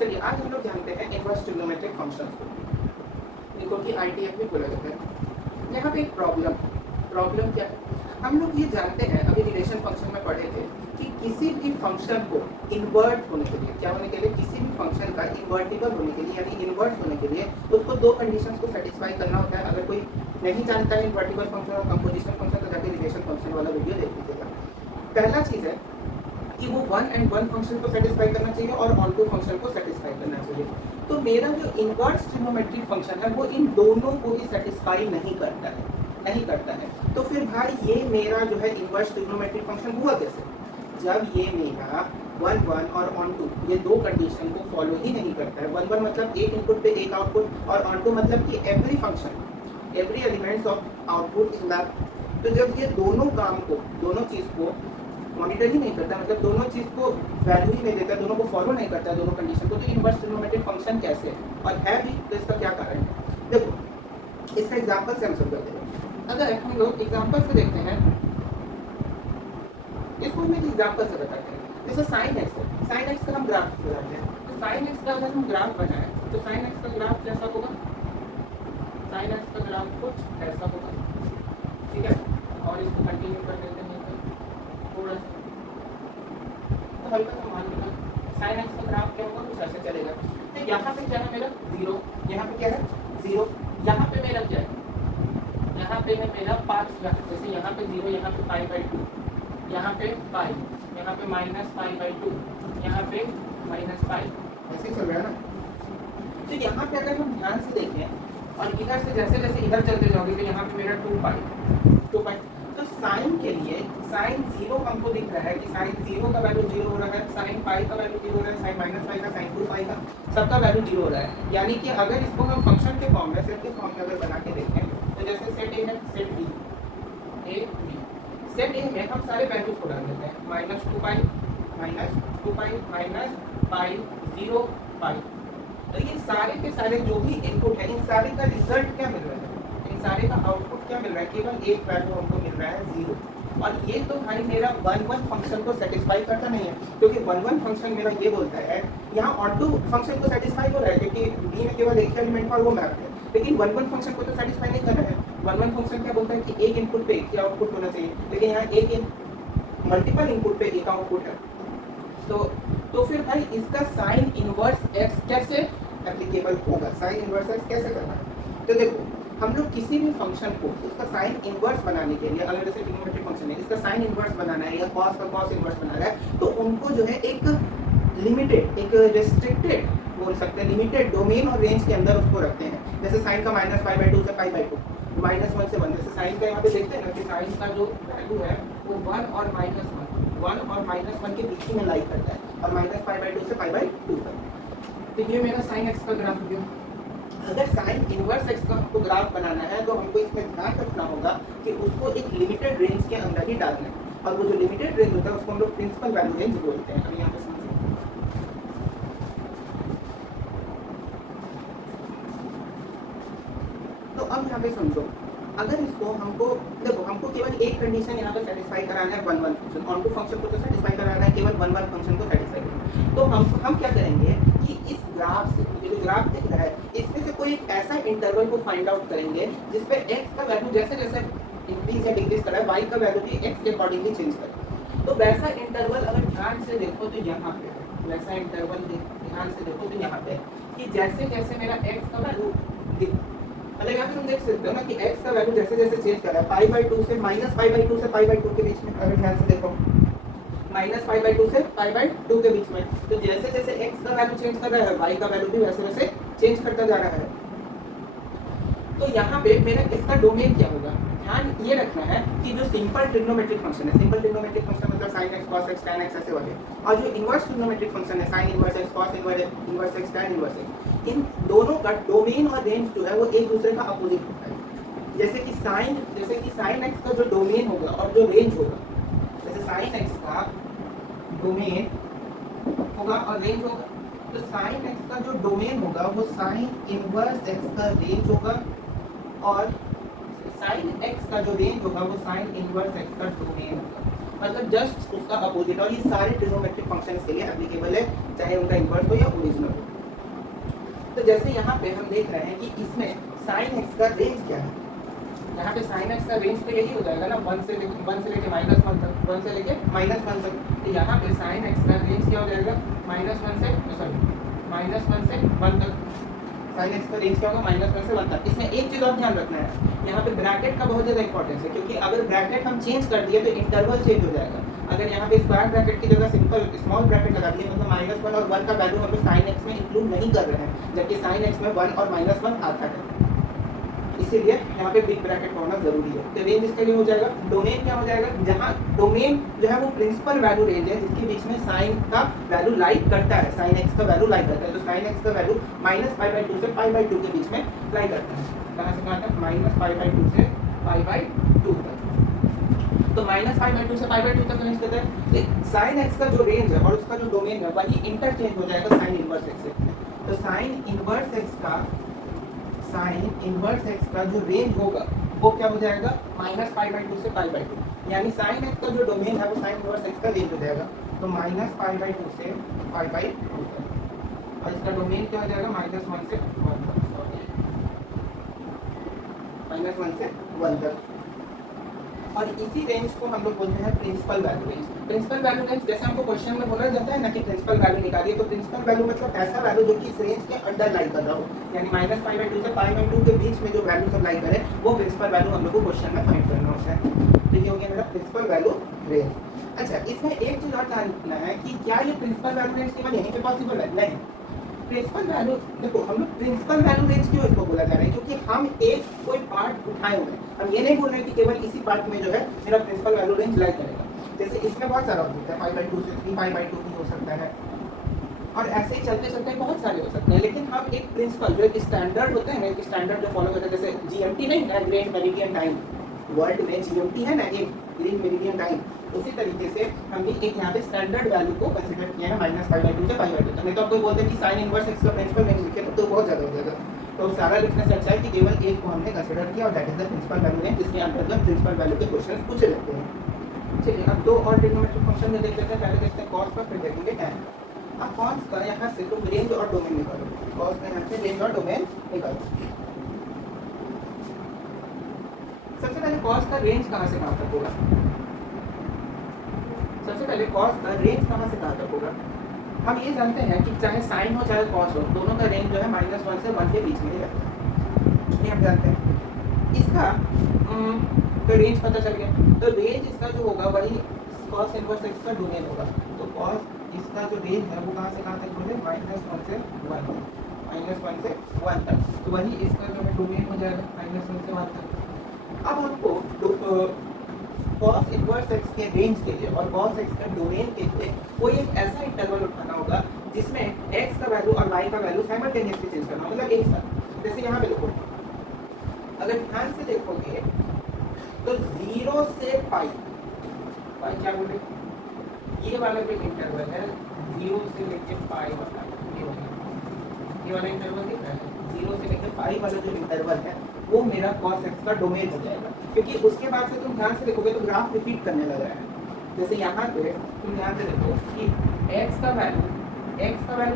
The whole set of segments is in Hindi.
चलिए आज हम लोग जानते हैं इनवर्स ट्रिग्नोमेट्रिक फंक्शंस को, इनको कि आईटीएफ भी बोला जाता है। यहाँ पे एक प्रॉब्लम क्या है, हम लोग ये जानते हैं, अभी रिलेशन फंक्शन में पढ़े थे कि किसी भी फंक्शन को इन्वर्ट होने के लिए, क्या होने के लिए, किसी भी फंक्शन का इन्वर्टिबल होने के लिए यानी इन्वर्स होने के लिए उसको दो कंडीशंस को सेटिस्फाई करना होता है। अगर कोई नहीं जानता है इन्वर्टिबल फंक्शन और कंपोजिशन फंक्शन तो जाके रिलेशन फंक्शन वाला वीडियो देख लीजिएगा। पहला चीज़ है कि वो वन एंड वन फंक्शन को सेटिस्फाई करना चाहिए और ऑन टू फंक्शन को सेटिस्फाई करना चाहिए। तो मेरा जो इनवर्स ट्रिग्नोमेट्रिक फंक्शन है वो इन दोनों को ही सेटिस्फाई नहीं करता है। तो फिर भाई ये मेरा जो है इनवर्स ट्रिग्नोमेट्रिक फंक्शन हुआ कैसे, जब ये मेरा वन वन और ऑन टू ये दो कंडीशन को फॉलो ही नहीं करता है। वन वन मतलब एक इनपुट पे एक आउटपुट और ऑन टू मतलब कि every function every elements of output is map. तो जब ये दोनों काम को, दोनों चीज़ को मॉनिटर ही नहीं करता, मतलब दोनों चीज़ को वैल्यू ही नहीं देता, दोनों को फॉलो नहीं करता, दोनों कंडीशन को, तो इनवर्स ट्रिग्नोमेट्रिक फंक्शन कैसे है और है भी, तो इसका क्या कारण है। देखो इसका एग्जांपल से हम समझाते हैं। अगर हम लोग एग्जांपल से देखते हैं, इसको हम एक एग्जांपल से बताते हैं। जैसे साइन एक्स है, साइन एक्स का हम ग्राफ बनाते हैं। तो साइन एक्स का अगर हम ग्राफ बनाएं तो साइन एक्स का ग्राफ कैसा होगा, साइन एक्स का ग्राफ कुछ ऐसा होगा, ठीक है। और इसको कंटिन्यू कर देते हैं थोड़ा सा, तो हल्का सा मान लेना साइन एक्स का ग्राफ क्या होगा, कुछ ऐसे चलेगा। तो यहाँ पे क्या है मेरा जीरो, यहाँ पे क्या है जीरो, यहाँ पे मेरा क्या है, यहाँ पे है मेरा 5, जैसे यहाँ पे जीरो, यहाँ पे पाई/2, यहाँ पे पाई, यहाँ पे -पाई/2, यहाँ पे -पाई, ऐसे ही चल रहा है ना। तो यहाँ पे अगर हम ध्यान से देखें और इधर से जैसे जैसे इधर चलते जाओगे तो यहाँ पे मेरा 2 पाई। तो साइन के लिए साइन जीरो हमको दिख रहा है कि साइन जीरो का वैल्यू जीरो हो रहा है, साइन पाई का वैल्यू जीरो हो रहा है, साइन -पाई का, साइन 2 पाई का, सबका वैल्यू जीरो हो रहा है। यानी कि अगर इसको हम फंक्शन के फॉर्म में, सेट के फॉर्म में अगर बना के देखें तो जैसे सेट ए है, set B, A B, set A में हम सारे वैल्यूज को डाल देते हैं, -2 पाई, -पाई, 0 पाई। तो ये सारे के सारे जो भी इनपुट है, इन सारे का रिजल्ट क्या मिल रहा है, इन सारे का आउटपुट क्या मिल रहा है, केवल एक वैल्यू हमको मिल रहा है 0। और ये तो भाई मेरा वन वन फंक्शन को सेटिस्फाई करता नहीं है, क्योंकि वन वन फंक्शन मेरा ये बोलता है यहाँ ऑन टू फंक्शन को सेटिस्फाई हो रहा है क्योंकि बी में केवल एक एलिमेंट और वो मैप है, लेकिन वन वन फंक्शन को तो सेटिस्फाई नहीं कर रहा है। वन वन फंक्शन क्या बोलता है कि एक इनपुट पे एक ही आउटपुट होना चाहिए, लेकिन यहाँ एक मल्टीपल इनपुट पे एक आउटपुट है। तो फिर भाई इसका साइन इनवर्स एक्स कैसे एप्लीकेबल होगा, साइन इनवर्स एक्स कैसे करना है। तो देखो हम लोग किसी भी फंक्शन को उसका साइन इनवर्स बनाने के लिए, अगर जैसे ट्रिग्नोमेट्रिक फंक्शन है इसका साइन इनवर्स बनाना है या कॉस का कॉस इनवर्स बनाना है, तो उनको जो है एक लिमिटेड, एक रेस्ट्रिक्टेड बोल सकते हैं, लिमिटेड डोमेन और रेंज के अंदर उसको रखते हैं। जैसे साइन का -पाई/2 से पाई/2, -1 से 1, जैसे साइन का यहाँ पे देखते हैं ना कि साइन का जो वैल्यू है वो 1 और -1 के बीच में लाई करता है और -पाई/2 से पाई/2 तक। तो ये मेरा साइन एक्स का ग्राफ हो गया। अगर साइन इनवर्स एक्स का हमको ग्राफ बनाना है तो हमको इसमें ध्यान रखना होगा कि उसको एक लिमिटेड रेंज के अंदर ही डालना है, और वो जो लिमिटेड रेंज होता है उसको हम लोग प्रिंसिपल वैल्यू रेंज बोलते हैं। अभी यहाँ पे समझो, तो अब यहाँ पे समझो, अगर इसको हमको देखो, हमको केवल एक कंडीशन यहाँ पे सेटिस्फाई कराना है, one one function, onto function को तो सेटिस्फाई कराना है, केवल वन वन फंक्शन को सेटिस्फाई करना है। तो हम क्या करेंगे कि इस ग्राफ से, ये जो ग्राफ दिख रहा है इसमें से कोई एक ऐसा इंटरवल को फाइंड आउट करेंगे जिसपे एक्स का वैल्यू जैसे जैसे इंक्रीज या डिक्रीज कर रहा है, वाई का वैल्यू भी एक्स के अकॉर्डिंगली चेंज करे। तो वैसा इंटरवल अगर ध्यान से देखो तो यहाँ पे, वैसा इंटरवल ध्यान से देखो तो यहाँ पे कि जैसे जैसे मेरा एक्स का वैल्यू, मतलब यहाँ पे तुम देख सकते हो ना कि x का वैल्यू जैसे जैसे चेंज कर रहा है, पाई/2 से -पाई/2 से पाई/2 के बीच में, अगर ध्यान से देखो -पाई/2 से पाई/2 के बीच में, तो जैसे जैसे x का वैल्यू चेंज कर रहा है y का वैल्यू भी वैसे वैसे चेंज करता जा रहा है। तो यहाँ पे मेरा इसका डोमेन क्या होगा, ध्यान ये रखना है कि जो सिंपल ट्रिग्नोमेट्रिक फंक्शन है, सिंपल ट्रिग्नोमेट्रिक फंक्शन मतलब sine x, cos x, tan x ऐसे वाले, और जो इनवर्स ट्रिग्नोमेट्रिक फंक्शन है, sine inverse x, cos inverse x, tan inverse x, इन दोनों का डोमेन और रेंज जो है वो एक दूसरे का अपोजिट होता है। जैसे कि साइन एक्स का जो डोमेन होगा और जो रेंज होगा, जैसे साइन एक्स का डोमेन होगा और रेंज होगा, तो साइन एक्स का जो डोमेन होगा वो साइन इनवर्स एक्स का रेंज होगा, और साइन एक्स का जो रेंज होगा वो साइन इनवर्स एक्स का डोमेन होगा, मतलब जस्ट उसका अपोजिट। और ये सारे ट्रिग्नोमेट्रिक फंक्शंस के लिए एप्लीकेबल है, चाहे उनका इनवर्स हो या ओरिजिनल हो। जैसे यहाँ पे हम देख रहे हैं कि इसमें साइन एक्स का रेंज क्या है, यहाँ पे साइन एक्स का रेंज तो यही हो जाएगा ना, 1 से लेके -1 तक, 1 से लेके -1 तक। तो यहाँ पे साइन एक्स का रेंज क्या हो जाएगा, -1 से -1 से 1 तक। साइन एक्स का रेंज क्या होगा, -1 से 1 तक। इसमें एक चीज़ और ध्यान रखना है, यहाँ पे ब्रैकेट का बहुत ज़्यादा इंपॉर्टेंस है, क्योंकि अगर ब्रैकेट हम चेंज कर दिए तो इंटरवल चेंज हो जाएगा। अगर यहाँ पे स्क्वायर ब्रैकेट की जगह सिंपल स्मॉल ब्रैकेट लगा दिए, मतलब -1 और 1 का वैल्यू हम लोग साइन एक्स में इंक्लूड नहीं कर रहे हैं, जबकि साइन एक्स में 1 और -1 आता है, इसीलिए यहाँ पे बिग ब्रैकेट का होना जरूरी है। तो रेंज इसके लिए हो जाएगा, डोमेन क्या हो जाएगा, जहाँ डोमेन जो है वो प्रिंसिपल वैल्यू रेंज है, जिसके बीच में साइन का वैल्यू लाइक करता है, साइन एक्स का वैल्यू लाइक करता है। तो साइन एक्स का वैल्यू -π/2 से π/2 के बीच में लाइक करता है। कहाँ से कहाँ तक, -π/2 से π/2 तक। तो -π/2 से π/2 तक रेंज करता है। साइन एक्स का जो रेंज है और उसका जो डोमेन है वही इंटरचेंज हो जाएगा साइन इनवर्स एक्स से। तो साइन इनवर्स एक्स का जो रेंज होगा वो क्या हो जाएगा, -π/2 से π/2, यानी साइन एक्स का जो डोमेन है वो साइन इनवर्स एक्स का रेंज हो जाएगा। तो -π/2 से π/2 तक, और इसका डोमेन क्या हो जाएगा, -1 से 1 तक, -1 से 1 तक। और इसी रेंज को हम लोग बोलते हैं principal value range. Principal value range जैसे हमको क्वेश्चन में बोला जाता है ना कि प्रिंसिपल वैल्यू निकालिए, तो प्रिंसिपल वैल्यू मतलब ऐसा वैल्यू जो कि इस रेंज के अंडर लाई कर रहा हो, यानी -π/2 से π/2 के बीच में जो वैल्यू सब लाई करे वो प्रिंसिपल वैल्यू हम लोग को क्वेश्चन में फाइंड करना होता है। तो ये हो गया मेरा प्रिंसिपल वैल्यू रेंज। अच्छा, इसमें एक चीज़ और ध्यान रखना है कि क्या ये प्रिंसिपल वैल्यू रेंज केवल यहीं पे पॉसिबल है, नहीं। प्रिंसिपल वैल्यू, देखो हम लोग प्रिंसिपल वैल्यू रेंज क्यों इसको बोला जा रहा है, क्योंकि हम एक कोई पार्ट उठाए हुए हैं, हम ये नहीं बोल रहे कि केवल इसी पार्ट में जो है मेरा प्रिंसिपल वैल्यू रेंज लाई करेगा। जैसे इसमें बहुत सारा हो सकता है, π/2 से 3π/2 भी हो सकता है, और ऐसे ही चलते चलते बहुत सारे हो सकते हैं। लेकिन हम एक प्रिंसिपल जो एक स्टैंडर्ड होता है ना, एक स्टैंडर्ड जो फॉलो करते हैं, जैसे GMT नहीं है, ग्रेट मेरिडियन टाइम, वर्ल्ड में GMT है ना, एक ग्रीन मेरिडियन टाइम, उसी तरीके से हम भी एक यहाँ पे स्टैंडर्ड वैल्यू को कंसीडर किया है -π/2 से π/2 तक। नहीं तो आप कोई बोलते हैं कि साइन इनवर्स एक्स का प्रिंसिपल रेंज लिखे तो बहुत ज़्यादा हो जाएगा। तो सारा लिखने से अच्छा है कि केवल एक को हमने कंसीडर किया, और that is the principal value range, जिसके अंतर्गत प्रिंसिपल वैल्यू के क्वेश्चन पूछे जाते हैं। चलिए अब दो और ट्रिग्नोमेट्रिक फंक्शन में देख लेते हैं। पहले देखते हैं कॉस का, फिर देखेंगे टैन। अब कॉस का यहाँ से तुम रेंज और डोमेन निकालो, कॉस का यहाँ से रेंज और डोमेन निकालो। सबसे पहले कॉस का रेंज कहाँ से कहाँ तक होगा, सबसे पहले कॉस का रेंज कहाँ से कहाँ तक होगा। हम ये जानते हैं कि चाहे साइन हो चाहे कॉस हो, दोनों का रेंज जो है -1 से 1 के बीच में ही रहता है, ये हम जानते हैं। इसका तो रेंज पता चल गया, तो रेंज इसका जो होगा वही कॉस इनवर्स एक्स का डोमेन होगा। तो कॉस इसका जो रेंज है वो कहाँ से कहाँ तक बोले, -1 से 1 तक, -1 से 1 तक, तो वही इसका जो है डोमेन हो जाएगा -1 से 1 तक। अब हमको कॉस इनवर्स एक्स के रेंज के लिए और कॉस एक्स का डोमेन के लिए कोई एक ऐसा इंटरवल उठाना होगा जिसमें एक्स का वैल्यू और वाई का वैल्यू साइमल्टेनियसली चेंज करना, मतलब एक साथ। जैसे यहाँ पे देखो, अगर ध्यान से देखोगे तो 0 से पाई क्या बोले, ये वाला जो इंटरवल है 0 से लेके पाई वाला, ये वाला इंटरवल दिख रहा है, 0 से लेके पाई वाला जो इंटरवल है वो मेरा कॉस एक्स का डोमेन हो जाएगा। क्योंकि उसके बाद से तुम ध्यान से देखोगे तो ग्राफ रिपीट करने लग रहा है। जैसे यहाँ पे तुम ध्यान से देखो कि x का वैल्यू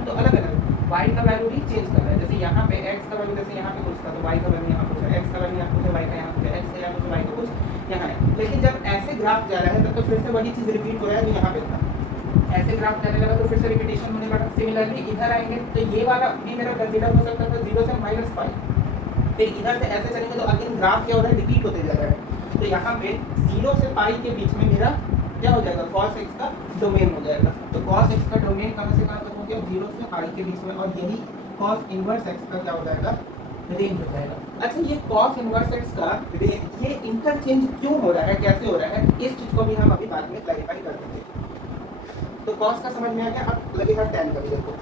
तो अलग अलग, y का वैल्यू भी चेंज कर रहा है। जैसे यहाँ पे x का वैल्यू जैसे यहाँ पे कुछ था तो y का वैल्यू यहाँ कुछ है, x का वैल्यू यहाँ कुछ है, y का यहाँ कुछ है, x का यहाँ कुछ है, y का कुछ यहाँ है। लेकिन जब ऐसे ग्राफ जा रहा है तब तो फिर से वही चीज़ रिपीट हो रहा है जो यहाँ पे था। ऐसे ग्राफ जाने लगा तो फिर से रिपीटेशन होने लगा। सिमिलरली इधर आएंगे तो ये वाला भी मेरा कंसीडर हो सकता था 0 से -π, फिर इधर से ऐसे चलेंगे तो अगेन ग्राफ क्या हो रहा है, रिपीट होते जा रहा है। तो यहाँ पे 0 से π के बीच में मेरा क्या हो जाएगा, cos x का डोमेन हो जाएगा। तो cos x का डोमेन कहाँ से कहाँ तक हो गया, 0 से π के बीच में, और यही cos इनवर्स x का क्या हो जाएगा, रेंज हो जाएगा। अच्छा, ये cos इनवर्स x का रेंज, ये इंटरचेंज क्यों हो रहा है, कैसे हो रहा है, इस चीज़ को भी हम अभी बाद में क्लैरिफाई कर देंगे। तो cos का समझ में आ गया। अब लगेगा tan का भी। देखो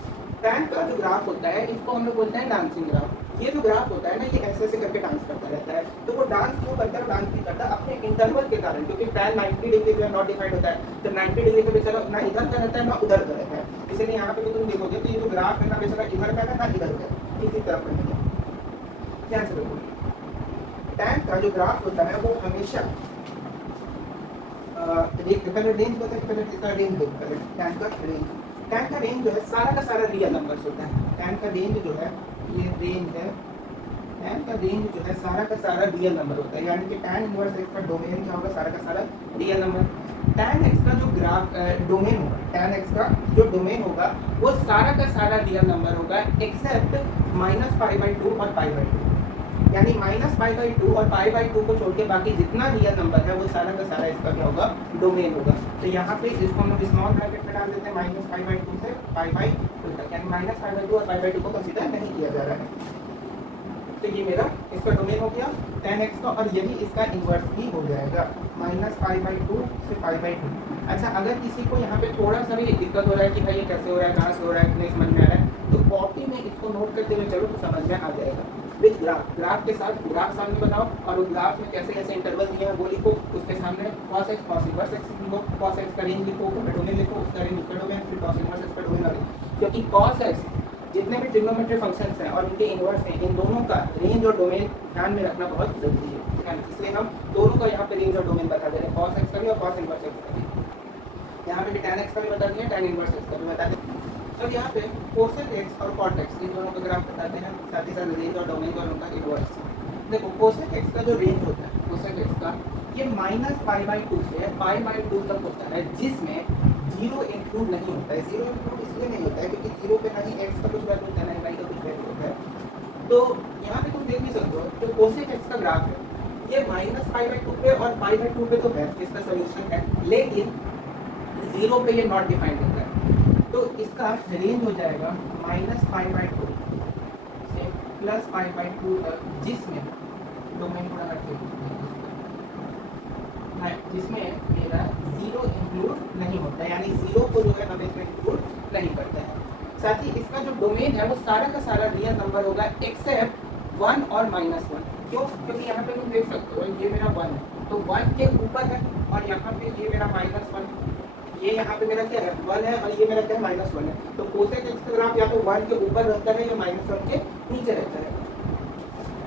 tan का जो ग्राफ होता है इसको हम लोग बोलते हैं डांसिंग ग्राफ। ये जो ग्राफ होता है ना, ये ऐसे ऐसे करके डांस करता रहता है। तो वो डांस क्यों करता है, डांस नहीं करता अपने इंटरवल के कारण, क्योंकि tan 90 डिग्री जो है नॉट डिफाइंड होता है। तो 90 डिग्री का बेचारा ना इधर का रहता है ना उधर का रहता है। इसलिए यहाँ पे भी तुम देखोगे तो ये जो ग्राफ है ना बेचारा इधर का है ना इधर का, किसी तरफ नहीं है। ध्यान से देखो, tan का जो ग्राफ होता है वो हमेशा पहले रेंज बताए, पहले इसका रेंज देखो, पहले tan का रेंज। tan का रेंज जो है सारा का सारा रियल नंबर्स होता है। tan का रेंज जो है, ये रेंज है, tan का रेंज जो है सारा का सारा रियल नंबर होता है, यानी कि tan इनवर्स x का डोमेन क्या होगा, सारा का सारा रियल नंबर। tan x का जो ग्राफ डोमेन होगा, tan x का जो डोमेन होगा वो सारा का सारा रियल नंबर होगा एक्सेप्ट -π/2 और π/2, यानी -π/2 और π/2 को छोड़ के बाकी जितना रियल नंबर है वो सारा का सारा इसका क्या होगा, डोमेन होगा। तो यहाँ पे इसको हम लोग स्मॉल ब्रैकेट में डाल देते हैं, -π/2 से π/2 तक, यानी -π/2 और π/2 को कंसीडर नहीं किया जा रहा है। तो ये मेरा इसका डोमेन हो गया tan x का, और यही इसका इन्वर्स भी हो जाएगा -π/2 से π/2। अच्छा, अगर किसी को यहाँ पे थोड़ा सा भी दिक्कत हो रहा है कि भाई ये कैसे हो रहा है, कहाँ से हो रहा है, नहीं समझ में आ रहा है, तो कॉपी में इसको नोट करते हुए चलो तो समझ में आ जाएगा। विद ग्राफ के साथ ग्राफ सामने बनाओ, और उस ग्राफ में कैसे कैसे इंटरवल दिए हैं वो लिखो, उसके सामने cos x cos inverse x लिखो, cos x का रेंज लिखो, उसका डोमेन लिखो, उसका रेंज उसका डोमेन, फिर cos इनवर्स x का डोमेन लिखो, क्योंकि cos x जितने भी ट्रिग्नोमेट्री फंक्शंस हैं और इनके इनवर्स हैं, इन दोनों का रेंज और डोमेन ध्यान में रखना बहुत जरूरी है, इसलिए हम दोनों का यहाँ पे रेंज और डोमेन बता दे रहे हैं, cos x का भी और cos इनवर्स x का भी। यहाँ पे भी tan x का भी बता दिया, tan इनवर्स x का भी बता दें। अब यहाँ पे cosec x और cot x इन दोनों का ग्राफ बताते हैं, साथ ही साथ रेंज और डोमेन का उनका इनवर्स। देखो cosec x का जो रेंज होता है, cosec x का ये -π/2 से π/2 तक होता है, जिसमें 0 इंक्लूड नहीं होता है। 0 इंक्लूड इसलिए नहीं होता है क्योंकि 0 पे ना ही x का कुछ वैल्यू होता है, ना ही y का कुछ वैल्यू होता है। तो यहाँ पे तुम देख भी सकते हो जो cosec x का ग्राफ है ये -π/2 पे और π/2 पे तो है, इसका सोल्यूशन है, लेकिन 0 पे ये नॉट डिफाइंड होता है। तो इसका रेंज हो जाएगा -π/2 से +π/2 तक, जिसमें डोमेन को जिसमें मेरा 0 इंक्लूड नहीं होता है, यानी 0 को जो है हम इसमें इंक्लूड नहीं करते हैं। साथ ही इसका जो डोमेन है वो सारा का सारा रियल नंबर होगा एक्सेप्ट 1 और -1। क्यों? क्योंकि यहाँ पे तुम देख सकते हो ये मेरा 1 है, तो 1 के ऊपर है, और यहाँ पे ये मेरा -1, ये यहाँ पे मेरा क्या है 1 है, और ये मेरा क्या है -1 है। तो cosec x का ग्राफ या तो 1 के ऊपर रहता है या -1 के नीचे रहता है।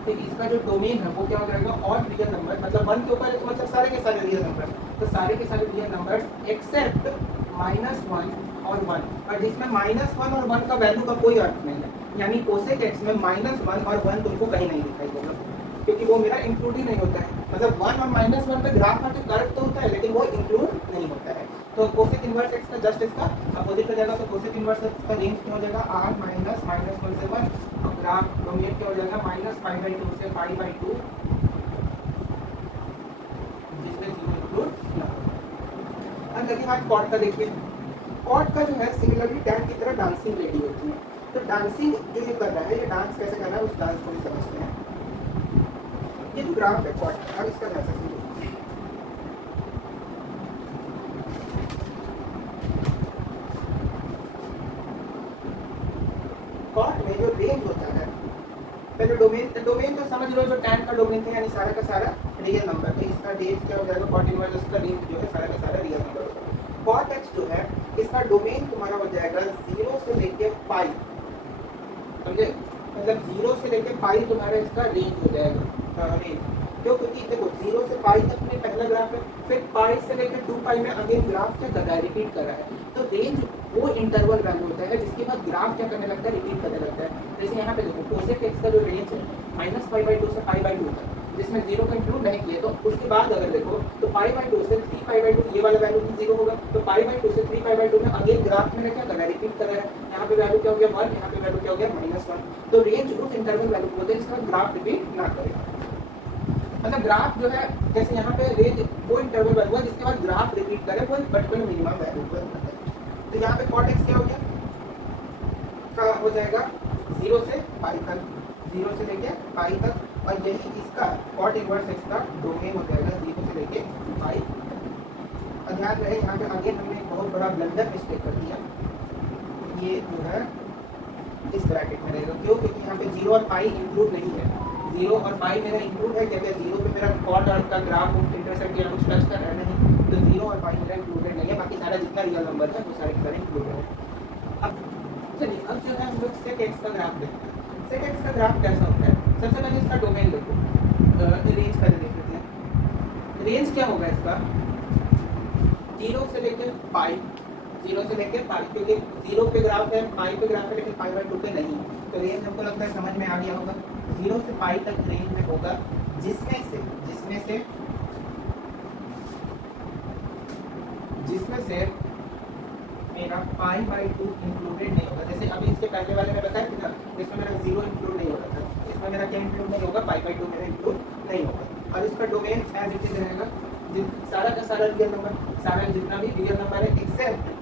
तो इसका जो डोमेन है वो क्या हो जाएगा, और रियल नंबर, मतलब 1 के ऊपर है तो मतलब सारे के सारे रियल नंबर, तो सारे के सारे रियल नंबर्स एक्सेप्ट -1 और 1, और जिसमें -1 और 1 का वैल्यू का कोई अर्थ नहीं है, यानी cosec x में -1 और 1 तुमको कहीं नहीं दिखाई देगा, क्योंकि वो मेरा इंक्लूड ही नहीं होता है। मतलब 1 और -1 पे ग्राफ आके करेक्ट तो होता है, लेकिन वो इंक्लूड नहीं होता है। तो cosec इनवर्स x का जस्ट इसका अपोजिट हो जाएगा, तो cosec इनवर्स x का रेंज क्या हो जाएगा, r -1 से 1, और ग्राफ डोमेन क्या हो जाएगा -π/2 से π/2, जिसमें 0 इंक्लूड ना हो। अब लगी बात cot का, देखिए cot का जो है सिमिलरली tan की तरह डांसिंग रेडी होती है। तो डांसिंग जो ये कर रहा है, ये डांस कैसे कर रहा है उस डांस को भी समझते हैं। ये जो ग्राफ है cot, अब इसका ध्यान से सुनिए। cot में जो रेंज होता है, पहले डोमेन तो समझ लो, जो tan का डोमेन था यानी सारा का सारा रियल नंबर, तो इसका रेंज क्या हो जाएगा, cot इनवर्स इसका रेंज जो है सारा का सारा रियल नंबर होगा। cot x जो है इसका डोमेन तुम्हारा हो जाएगा 0 से लेके पाई, समझे, मतलब 0 से लेके पाई तुम्हारा इसका रेंज हो जाएगा, रेंज। क्यों? क्योंकि देखो 0 से पाई तक में पहला ग्राफ है, फिर पाई से लेकर 2 पाई में अगेन ग्राफ क्या कर रहा है, रिपीट कर रहा है। तो रेंज वो इंटरवल वैल्यू होता है जिसके बाद ग्राफ क्या करने लगता है, रिपीट करने लगता है। जैसे यहाँ पे देखो cosec x का जो रेंज है -π/2 से π/2 तक, जिसमें 0 को इंक्लूड नहीं किए, तो उसके बाद अगर देखो तो π/2 से 3π/2 ये वाला वैल्यू भी 0 होगा, तो π/2 से 3π/2 में अगेन ग्राफ में क्या कर रहा है, रिपीट कर रहा है। यहाँ पे वैल्यू क्या हो गया 1, यहाँ पे वैल्यू क्या हो गया -1। तो रेंज उस इंटरवल वैल्यू को बोलते हैं जिसका ग्राफ रिपीट ना करे। मतलब ग्राफ जो है, जैसे यहाँ पे रेंज वो इंटरवल वैल्यू है जिसके बाद ग्राफ रिपीट करे वो पर्टिकुलर मिनिमम वैल्यू पर। तो यहाँ पे cot x क्या हो गया, का हो जाएगा 0 से पाई तक, 0 से लेके पाई तक, और यही इसका cot इनवर्स x का डोमेन हो जाएगा 0 से लेके पाई। और ध्यान रहे यहाँ पे अगेन हमने एक बहुत बड़ा ब्लंडर मिस्टेक कर दिया, ये जो है इस ब्रैकेट में रहेगा। क्यों? क्योंकि यहाँ पे 0 और पाई इंक्लूड नहीं है, 0 और पाई मेरा इंक्लूड है, कहते हैं 0 पे मेरा cot और का ग्राफ ऑफ इंटरसेक्ट या कुछ टच कर रहा है नहीं, तो 0 और पाई मेरा इंक्लूडेड नहीं है, बाकी सारा जितना रियल नंबर है वो सारे सारे इंक्लूडेड है। अब चलिए, अब जो है हम लोग sec x का ग्राफ देखते हैं। sec x का ग्राफ कैसा होता है, सबसे पहले इसका डोमेन देखो, रेंज पहले देख लेते हैं। रेंज क्या होगा इसका, 0 से लेकर पाई, 0 से लेकर पाई, क्योंकि 0 पे ग्राफ है, पाई पे ग्राफ है, लेकिन पाई बाय 2 पे नहीं। तो रेंज हमको लगता है समझ में आ गया होगा। 0 से पाई तक रेंज में होगा जिसमें से मेरा पाई बाई 2 इंक्लूडेड नहीं होगा। जैसे अभी इसके पहले वाले में बताया था ना, इसमें मेरा 0 इंक्लूड नहीं होता था, इसमें मेरा क्या इंक्लूड नहीं होगा, पाई बाई 2 मेरा इंक्लूड नहीं होगा। और इसका डोमेन एज इट इज रहेगा, सारा का सारा रियल नंबर, सारा जितना भी रियल नंबर है एक्सेप्ट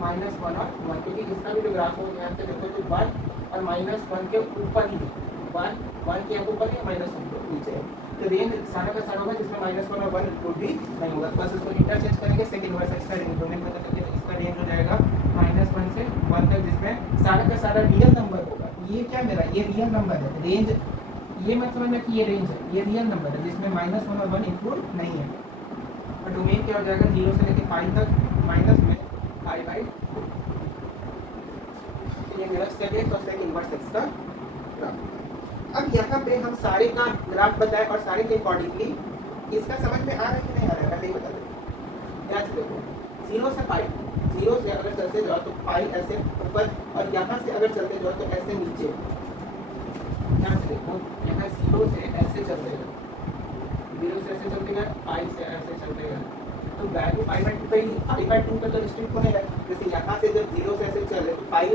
-1 और 1, क्योंकि इसका भी जो ग्राफ हो यहाँ पे देखो तो 1 और -1 के ऊपर ही 1 के ऊपर ही -1 के नीचे है। तो रेंज सारा का सारा होगा जिसमें -1 और 1 इंक्लूड भी नहीं होगा। बस इसको इंटरचेंज करेंगे, सेकंड इनवर्स एक्स का रेंज डोमेन पता करके इसका रेंज हो जाएगा -1 से 1 तक, जिसमें सारा का सारा रियल नंबर होगा। ये क्या मेरा ये रियल नंबर है, रेंज ये मत समझना कि ये रेंज है, ये रियल नंबर है जिसमें -1 और 1 इंक्लूड नहीं है। और डोमेन क्या हो जाएगा 0 से लेकर पाई तक माइनस में पाई बाई 2। ये मेरा सेकंड और सेकंड इनवर्स एक्स का ग्राफ। अब यहाँ पे हम सारे का ग्राफ बताए और सारे के अकॉर्डिंगली इसका समझ में आ रहा है कि नहीं आ रहा है, पहले ही बता दें। ध्यान से देखो, 0 से पाई, 0 से अगर चलते जाओ तो पाई ऐसे ऊपर, और यहाँ से अगर चलते जाओ तो ऐसे नीचे। ध्यान से देखो, यहाँ 0 से ऐसे चलते गए, 0 से ऐसे चलते गए, पाई से ऐसे चलते गए, तो वैल्यू पाई बाई 2 पे ही, पाई बाई 2 पे तो रिस्ट्रिक्ट होने लगा। जैसे यहाँ से जब 0 से ऐसे चले तो पाई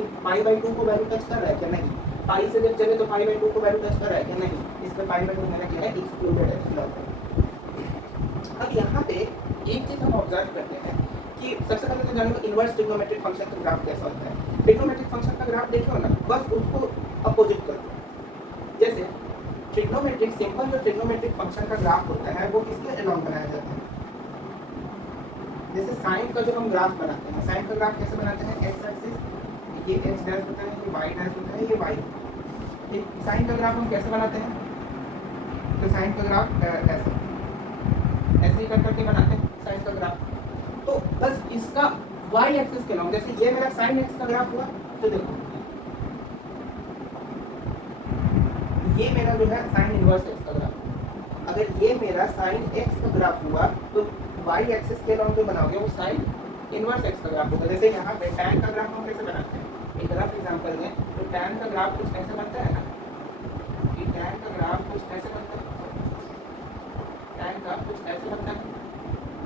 बाई 2 को वैल्यू टच कर रहा है क्या, नहीं। पाई से जब चले तो पाई बाई 2 को वैल्यू टच कर रहा है क्या, नहीं। इसमें पाई बाई 2 मेरा क्या है, एक्सक्लूडेड है फिलहाल। अब यहाँ पे एक चीज हम ऑब्जर्व करते हैं कि सबसे पहले तो जानो इनवर्स ट्रिग्नोमेट्रिक फंक्शन का ग्राफ कैसा होता है। ट्रिग्नोमेट्रिक फंक्शन का ग्राफ देखो ना, बस उसको अपोजिट कर दो। जैसे ट्रिग्नोमेट्रिक सिंपल जो ट्रिग्नोमेट्रिक फंक्शन का ग्राफ होता है वो किसके अलोंग बनाया जाता है। जैसे साइन का जो हम ग्राफ बनाते हैं, साइन का ग्राफ कैसे बनाते हैं, एक्स एक्सिस, ये एक्स डैश होता है, ये वाई डैश होता है, ये वाई। ठीक, साइन का ग्राफ हम कैसे बनाते हैं, तो साइन का ग्राफ ऐसे ही कर करके बनाते हैं साइन का ग्राफ। तो बस इसका वाई एक्सिस के अलोंग, जैसे ये मेरा साइन एक्स का ग्राफ हुआ, तो देखो ये मेरा जो है साइन इनवर्स एक्स का ग्राफ। अगर ये मेरा साइन एक्स का ग्राफ हुआ तो वाई एक्सिस के अलोंग जो बनाओगे वो साइन इनवर्स एक्स का ग्राफ होगा। जैसे यहाँ पे टैन का ग्राफ हम कैसे बनाते हैं, एक रफ एग्जांपल दें तो टैन का ग्राफ कुछ ऐसे बनता है ना, कि टैन का ग्राफ कुछ ऐसे बनता है, टैन का कुछ ऐसे बनता है,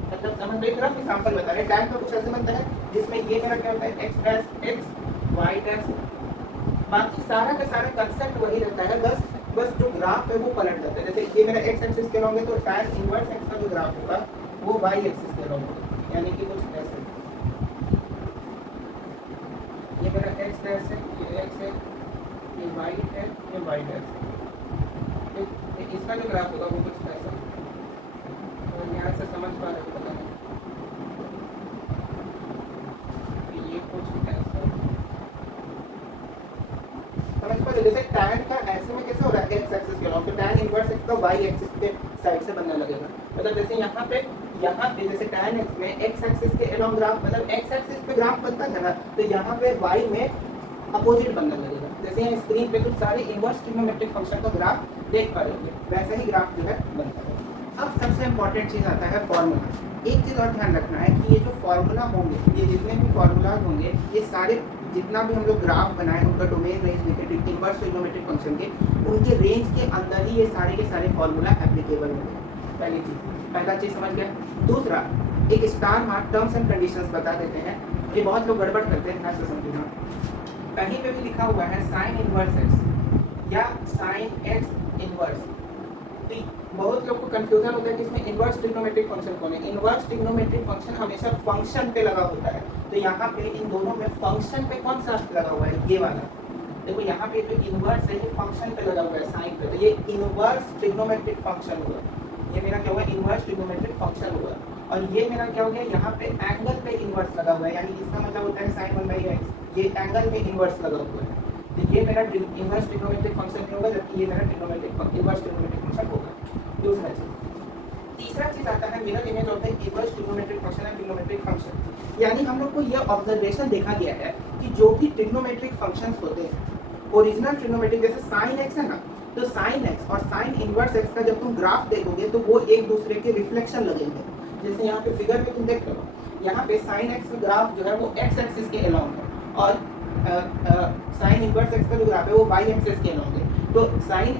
मतलब समझ में, एक रफ एग्जांपल बता रहे हैं। टैन का कुछ ऐसे बनता है जिसमें ये मेरा क्या होता है, x dash x y dash, बाकी सारा का सारा कंसेप्ट वही रहता है, बस जो ग्राफ है वो पलट जाता है। जैसे ये मेरा एक्स एक्सिस के अलोंग है तो टैन इनवर्स एक्स का जो ग्राफ होगा वो वाई एक्सिस के अलोंग होगा, यानी कि कुछ ऐसे। ये मेरा एक्स डैश है, ये एक्स है, ये वाई है, ये वाई डैश है। इसका जो ग्राफ होगा वो कुछ ऐसा। तो यहाँ से समझ पा रहे हो, पता नहीं ये कुछ ऐसा समझ पा रहे। जैसे टैन का ऐसे में कैसे हो रहा है, एक्स एक्सिस के अलोंग, तो टैन इनवर्स एक्स का वाई एक्सिस के साइड से बनने लगेगा। मतलब जैसे यहाँ पे जैसे टैन एक्स में एक्स एक्सिस के अलोंग ग्राफ, मतलब एक्स एक्सिस पे ग्राफ बनता है ना, तो यहाँ पे वाई में अपोजिट बनने लगेगा। जैसे यहाँ स्क्रीन पे कुछ सारे इनवर्स ट्रिग्नोमेट्रिक फंक्शन का ग्राफ देख पा रहे होंगे, वैसे ही ग्राफ जो है बनता है। अब सबसे इम्पोर्टेंट चीज़ आता है फॉर्मूला। एक चीज़ और ध्यान रखना है कि ये जो फॉर्मूला होंगे, ये जितने भी फॉर्मूलाज होंगे, ये सारे जितना भी हम लोग ग्राफ बनाए उनका डोमेन रेंज लिखे इनवर्स ट्रिग्नोमेट्रिक फंक्शन के, उनके रेंज के अंदर ही ये सारे के सारे फॉर्मूला एप्लीकेबल होंगे। पहला चीज़ समझ गया। दूसरा, एक star mark terms and conditions बता देते हैं, ये बहुत लोग गड़बड़ करते हैं, ऐसा समझना। कहीं पे भी लिखा हुआ है साइन इनवर्स एक्स या साइन एक्स इनवर्स, तो बहुत लोग को कंफ्यूजन होता है कि इसमें इनवर्स ट्रिग्नोमेट्रिक फंक्शन कौन है। इनवर्स ट्रिग्नोमेट्रिक फंक्शन हमेशा फंक्शन पे लगा होता है, तो यहाँ पे इन दोनों में फंक्शन पे कौन सा लगा हुआ है, ये वाला। देखो यहाँ पे जो इनवर्स है ये फंक्शन पे लगा हुआ है, साइन पे, तो ये इनवर्स ट्रिग्नोमेट्रिक फंक्शन हुआ। ये मेरा क्या हुआ, इनवर्स ट्रिग्नोमेट्रिक फंक्शन हुआ। और ये मेरा क्या हो गया, यहाँ पे एंगल पे इनवर्स लगा हुआ है, यानी इसका मतलब होता है साइन 1/x, ये एंगल पे इनवर्स लगा हुआ है। तो ये मेरा इनवर्स ट्रिग्नोमेट्रिक फंक्शन नहीं होगा, जबकि ये मेरा इनवर्स ट्रिग्नोमेट्रिक फंक्शन होगा। दूसरा चीज, तीसरा चीज आता है mirror image of the inverse trigonometric function and trigonometric function. यानी हम लोग को यह ऑब्जर्वेशन देखा गया है कि जो भी ट्रिग्नोमेट्रिक फंक्शंस होते हैं, ओरिजिनल ट्रिग्नोमेट्रिक, जैसे साइन एक्स है ना, तो साइन एक्स और साइन इनवर्स एक्स का जब तुम ग्राफ देखोगे तो वो एक दूसरे के रिफ्लेक्शन लगेंगे। जैसे यहाँ पे फिगर में तुम देख रहे हो, यहाँ पे साइन एक्स का ग्राफ जो है वो एक्स एक्सिस के अलोंग है और साइन इनवर्स एक्स का जो ग्राफ है वो वाई एक्सिस के अलॉन्ग है। तो साइन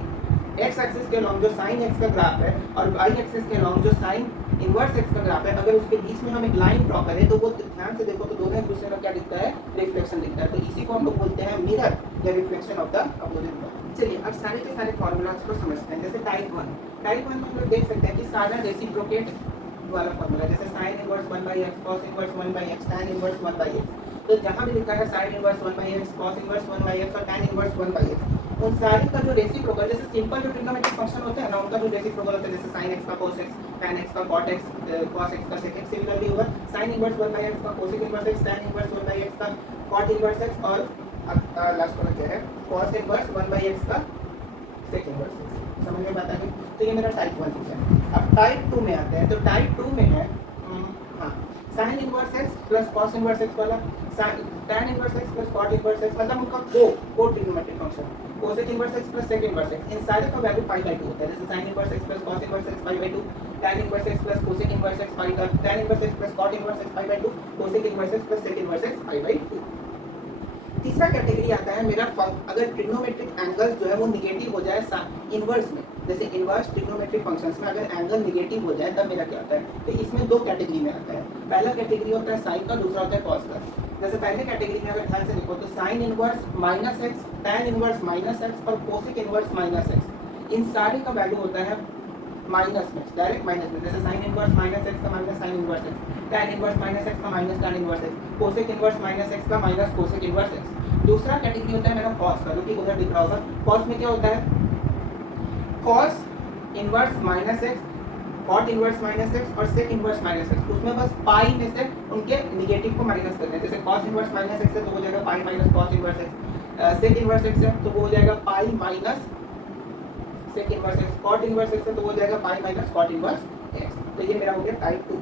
एक्स एक्सिस के अलॉन्ग जो साइन एक्स का ग्राफ है और वाई एक्सिस के अलॉन्ग जो साइन इनवर्स एक्स का ग्राफ है, अगर उसके बीच में हम एक लाइन ड्रॉ करें तो वो ध्यान से देखो तो दोनों एक दूसरे का क्या दिखता है, रिफ्लेक्शन दिखता है। तो इसी को हम लोग बोलते हैं मिरर या रिफ्लेक्शन ऑफ द अपोजिट। चलिए अब सारे के सारे फॉर्मूलाज को समझते हैं। जैसे टाइप वन में हम लोग देख सकते हैं कि सारा रेसिप्रोकेट वाला फॉर्मूला, जैसे sine inverse 1/x cos inverse 1/x tan inverse 1/x, तो जहाँ भी लिखा है sine inverse 1/x cos inverse 1/x और tan इनवर्स 1/x, उन सारे का जो रेसिप्रोकल, जैसे सिंपल जो ट्रिग्नोमेट्रिक फंक्शन होते हैं ना, उनका जो रेसिप्रोकल होता है, जैसे sin x का cos x, tan x का cot x, cos x का sec x, सिमिलरली होगा sin इनवर्स 1/x का cosec inverse x, tan inverse 1/x का cot इनवर्स x और लास्ट वाला क्या है, cos इनवर्स 1/x का sec इनवर्स x। समझ में बात आ गई? तो ये मेरा टाइप 1 है। अब टाइप 2 में आते हैं। तो टाइप 2 में है sin inverse x plus cos inverse x वाला, tan inverse x plus cot inverse x, मतलब उनका को trigonometric function, cosec inverse x plus sec inverse x, इन सारे का वैल्यू पाई बाय 2 होता है। जैसे sin inverse x plus cos inverse x pi by 2, tan inverse x plus cosec inverse x pi by 2, tan inverse x plus cot inverse x pi by 2, cosec inverse x plus sec inverse x pi by 2। तीसरा कैटेगरी आता है मेरा अगर ट्रिग्नोमेट्रिक एंगल्स जो है वो निगेटिव हो जाए इनवर्स में, जैसे इनवर्स ट्रिग्नोमेट्रिक फंक्शंस में अगर एंगल निगेटिव हो जाए तब मेरा क्या होता है। तो इसमें दो कैटेगरी में आता है। पहला कैटेगरी होता है साइन का, दूसरा होता है कॉस का। जैसे पहले कैटेगरी में अगर ध्यान से देखो तो sign inverse minus x, tan inverse minus x और कोसेक इनवर्स माइनस एक्स, इन सारे का वैल्यू होता है माइनस में, डायरेक्ट माइनस में। जैसे साइन इनवर्स माइनस एक्स का minus sine inverse x, tan inverse minus x का minus tan inverse x, cosec inverse minus x का माइनस कोसेक इनवर्स एक्स। दूसरा कैटेगरी होता है मेरा कॉस का, जो कि उधर दिख रहा होगा। कॉस में क्या होता है, cos inverse minus x, cot inverse minus x और सेक इनवर्स माइनस एक्स, उसमें बस पाई में से उनके निगेटिव को माइनस करते हैं। जैसे कॉस इनवर्स माइनस एक्स है तो हो जाएगा pi minus cos inverse x, sec inverse x है तो वो हो जाएगा pi minus sec inverse x, cot inverse x है तो वो हो जाएगा pi minus cot inverse x. तो ये मेरा हो गया टाइप 2।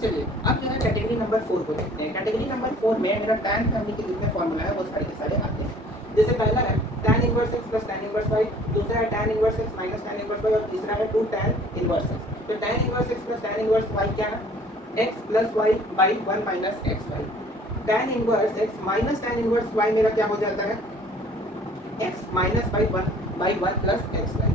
चलिए अब जो है कैटेगरी नंबर 4 को देखते हैं। कैटेगरी नंबर 4 में मेरा tan फैमिली के जितने फॉर्मूला है वो सारे के सारे आते हैं। जैसे पहला है tan inverse x plus tan inverse y, दूसरा है tan inverse x minus tan inverse y और तीसरा है 2 tan इनवर्स x। तो tan inverse x plus tan inverse y क्या है, x plus y by 1 minus xy। tan inverse x minus tan inverse y मेरा क्या हो जाता है, x minus by 1 plus xy।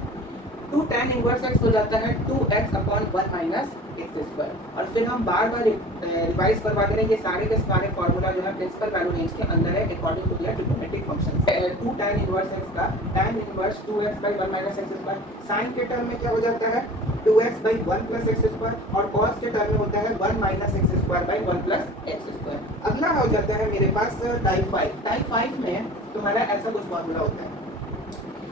2 tan inverse x हो जाता है 2x upon 1 minus x square. और फिर हम बार बार रिवाइज करवा दे रहे हैं, ये सारे के सारे फॉर्मूला जो है प्रिंसिपल वैल्यू रेंज के अंदर है according to their trigonometric function. 2 tan inverse x का tan inverse 2x by 1 minus x square, sine के टर्म में क्या हो जाता है 2x by 1 plus x square और कॉस के टर्म में होता है 1 minus x square by 1 plus x square. अगला हो जाता है मेरे पास टाइप 5। टाइप 5 में तुम्हारा ऐसा कुछ फॉर्मूला होता है,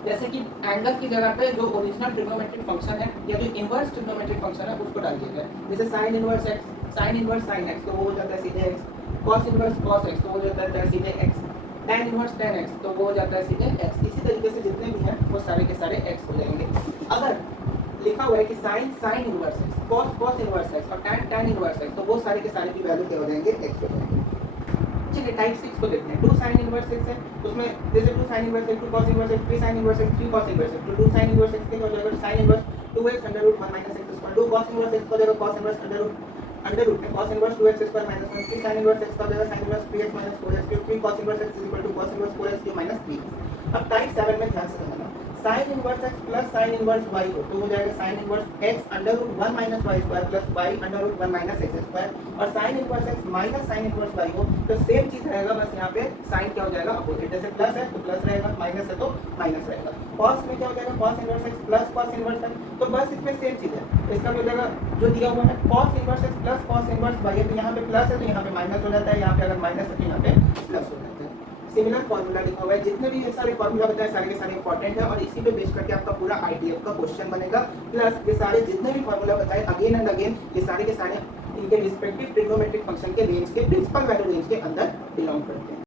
जैसे कि एंगल की जगह पे जो ओरिजिनल ट्रिग्नोमेट्रिक फंक्शन है या जो इनवर्स ट्रिग्नोमेट्रिक फंक्शन है उसको डाल दिया जाए। जैसे sine inverse x, sine inverse sine x तो वो हो जाता है सीधे x, cos inverse cos x तो वो हो जाता है सीधे x, tan inverse tan x तो वो हो जाता है सीधे x। इसी तरीके से जितने भी हैं वो सारे के सारे x हो जाएंगे। अगर लिखा हुआ है कि sine sine inverse x, cos cos inverse x और tan tan इनवर्स x तो वो सारे के सारे की वैल्यू क्या हो जाएंगे, x हो जाएंगे। चलिए टाइप 6 को देखते हैं। 2 sin इनवर्स x है, उसमें जैसे 2 sin inverse x, 2 cos inverse x, 3 sin inverse x, 3 cos inverse x। तो 2 sin इनवर्स x के हो जाएगा sin inverse 2x under root 1 minus x square. 2 cos inverse x को जाएगा cos इनवर्स अंडर रूट में cos inverse 2x square minus 1। 3 sin inverse x का जाएगा sin inverse 3x minus 4x cube. 3 cos inverse x equal to cos इनवर्स 4x क्यूब माइनस 3x। अब टाइप 7 में ध्यान से समझना, sin inverse x plus sin inverse y हो तो हो जाएगा sin inverse x under root 1 minus y square plus y under root 1 minus x square. और sin inverse x minus sin inverse y हो तो सेम चीज रहेगा, बस यहाँ पे sin क्या हो जाएगा अपोजिट। जैसे प्लस है तो प्लस रहेगा, माइनस है तो माइनस रहेगा। cos में क्या हो जाएगा cos inverse x plus cos inverse y, तो बस इसमें सेम चीज है। इसका हो जाएगा जो दिया हुआ है cos inverse x plus cos inverse y है, तो यहाँ पे प्लस है तो यहाँ पे माइनस हो जाता है, यहाँ पे अगर माइनस है तो यहाँ पे प्लस हो जाता है। सिमिलर फॉर्मूला लिखा हुआ है, जितने भी ये सारे फॉर्मूला बताए सारे के सारे इंपॉर्टेंट है और इसी पे बेस करके आपका पूरा आईडीएफ का क्वेश्चन बनेगा। प्लस ये सारे जितने भी फॉर्मूला बताए अगेन एंड अगेन ये सारे के सारे इनके रिस्पेक्टिव ट्रिग्नोमेट्रिक फंक्शन के रेंज के प्रिंसिपल वैल्यू रेंज के अंदर बिलोंग करते हैं।